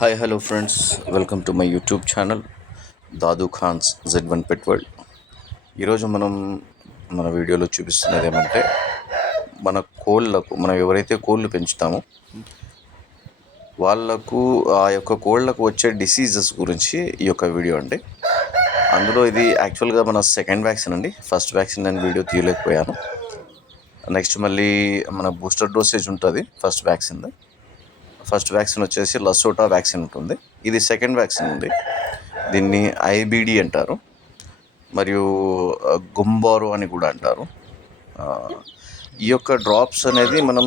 Hi hello friends, welcome to my YouTube channel Dadu Khan's Z1 pet world. ఈరోజు మన వీడియోలో చూపిస్తున్నది ఏమంటే మనం ఎవరైతే కోళ్ళు పెంచుతామో వాళ్ళకు ఆ యొక్క కోళ్ళకు వచ్చే డిసీజెస్ గురించి ఈ యొక్క వీడియో అండి. అందులో ఇది యాక్చువల్గా మన సెకండ్ వ్యాక్సిన్ అండి. ఫస్ట్ వ్యాక్సిన్ నేను వీడియో తీయలేకపోయాను. నెక్స్ట్ మళ్ళీ మన బూస్టర్ డోసేజ్ ఉంటుంది ఫస్ట్ వ్యాక్సిన్ వచ్చేసి లసోటా వ్యాక్సిన్ ఉంటుంది. ఇది సెకండ్ వ్యాక్సిన్ ఉంది. దీన్ని ఐబిడి అంటారు, మరియు గుంబారు అని కూడా అంటారు. ఈ యొక్క డ్రాప్స్ అనేది మనం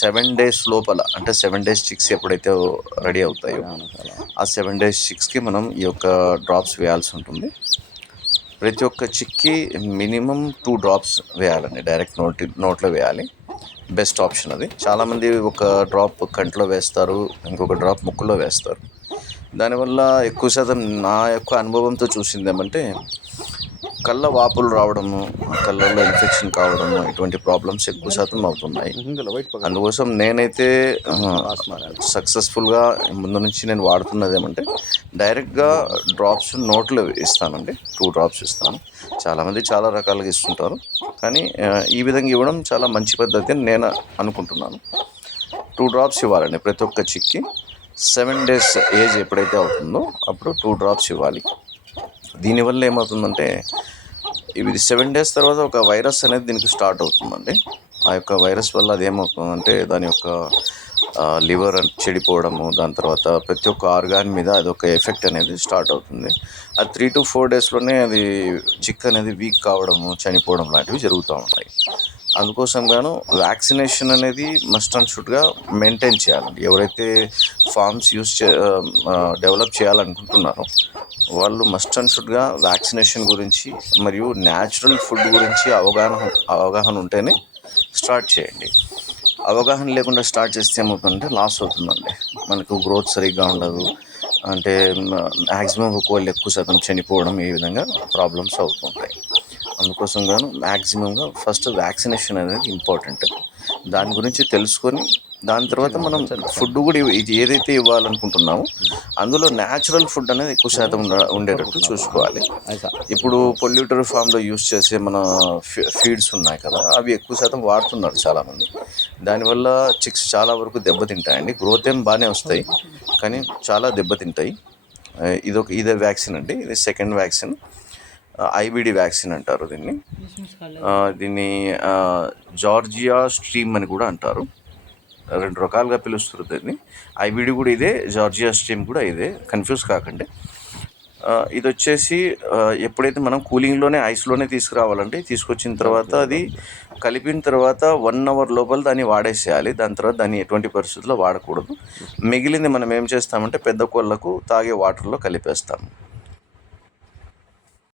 7 days లోపల, అంటే 7 days చిక్స్ ఎప్పుడైతే రెడీ అవుతాయో ఆ 7 days చిక్స్కి మనం ఈ యొక్క డ్రాప్స్ వేయాల్సి ఉంటుంది. ప్రతి ఒక్క చిక్కి మినిమం 2 drops వేయాలండి. డైరెక్ట్ నోట్లో వేయాలి. బెస్ట్ ఆప్షన్ అది. చాలామంది ఒక డ్రాప్ కంట్లో వేస్తారు, ఇంకొక డ్రాప్ ముక్కులో వేస్తారు. దానివల్ల ఎక్కువ శాతం నా యొక్క అనుభవంతో చూసింది ఏమంటే కళ్ళ వాపులు రావడము, కళ్ళల్లో ఇన్ఫెక్షన్ కావడము, ఇటువంటి ప్రాబ్లమ్స్ ఎక్కువ శాతం అవుతున్నాయి. అందుకోసం నేనైతే సక్సెస్ఫుల్గా ముందు నుంచి నేను వాడుతున్నది ఏమంటే డైరెక్ట్గా డ్రాప్స్ నోట్లో ఇస్తానండి. 2 drops ఇస్తాను. చాలామంది చాలా రకాలుగా ఇస్తుంటారు, కానీ ఈ విధంగా ఇవ్వడం చాలా మంచి పద్ధతి అని నేను అనుకుంటున్నాను. 2 drops ఇవ్వాలండి ప్రతి ఒక్క చిక్కి. 7 days ఏజ్ ఎప్పుడైతే అవుతుందో అప్పుడు 2 drops ఇవ్వాలి. దీనివల్ల ఏమవుతుందంటే ఇది 7 days తర్వాత ఒక వైరస్ అనేది దీనికి స్టార్ట్ అవుతుందండి. ఆ యొక్క వైరస్ వల్ల అది ఏమవుతుందంటే దాని యొక్క లివర్ చెడిపోవడము, దాని తర్వాత ప్రతి ఒక్క ఆర్గాన్ మీద అదొక ఎఫెక్ట్ అనేది స్టార్ట్ అవుతుంది. అది 3 to 4 daysలోనే అది చిక్ అనేది వీక్ కావడము, చనిపోవడం లాంటివి జరుగుతూ ఉంటాయి. అందుకోసం గాను వ్యాక్సినేషన్ అనేది మస్ట్ అండ్ షుడ్గా మెయింటైన్ చేయాలండి. ఎవరైతే ఫార్మ్స్ డెవలప్ చేయాలనుకుంటున్నారో వాళ్ళు మస్ట్ అండ్ షుడ్గా వ్యాక్సినేషన్ గురించి మరియు న్యాచురల్ ఫుడ్ గురించి అవగాహన ఉంటేనే స్టార్ట్ చేయండి. అవగాహన లేకుండా స్టార్ట్ చేస్తే ఏమవుతుందంటే లాస్ అవుతుందండి. మనకు గ్రోత్ సరిగ్గా ఉండదు, అంటే మ్యాక్సిమం కోళ్ళు ఎక్కువ శాతం చనిపోవడం, ఈ విధంగా ప్రాబ్లమ్స్ అవుతుంటాయి. అందుకోసం గాను మ్యాక్సిమంగా ఫస్ట్ వ్యాక్సినేషన్ అనేది ఇంపార్టెంట్. దాని గురించి తెలుసుకొని దాని తర్వాత మనం ఫుడ్ కూడా ఇది ఏదైతే ఇవ్వాలనుకుంటున్నామో అందులో న్యాచురల్ ఫుడ్ అనేది ఎక్కువ శాతం ఉండేటట్టు చూసుకోవాలి. ఇప్పుడు పొల్యూటర్ ఫామ్లో యూస్ చేసే మన ఫీడ్స్ ఉన్నాయి కదా, అవి ఎక్కువ శాతం వాడుతున్నారు చాలామంది. దానివల్ల చిక్స్ చాలా వరకు దెబ్బతింటాయండి. గ్రోత్ ఏం బాగానే వస్తాయి, కానీ చాలా దెబ్బతింటాయి. ఇదే వ్యాక్సిన్ అండి. ఇది సెకండ్ వ్యాక్సిన్, ఐబిడి వ్యాక్సిన్ అంటారు దీన్ని జార్జియా స్ట్రీమ్ అని కూడా అంటారు. 2 రకాలుగా పిలుస్తారు దీన్ని. ఐబిడి కూడా ఇదే, జార్జియా స్ట్రీమ్ కూడా ఇదే, కన్ఫ్యూజ్ కాకండి. ఇది వచ్చేసి ఎప్పుడైతే మనం కూలింగ్లోనే ఐస్లోనే తీసుకురావాలంటే తీసుకొచ్చిన తర్వాత అది కలిపిన తర్వాత 1 hour లోపల దాన్ని వాడేసేయాలి. దాని తర్వాత దాన్ని ఎటువంటి పరిస్థితుల్లో వాడకూడదు. మిగిలింది మనం ఏం చేస్తామంటే పెద్ద కోళ్ళకు తాగే వాటర్లో కలిపేస్తాము.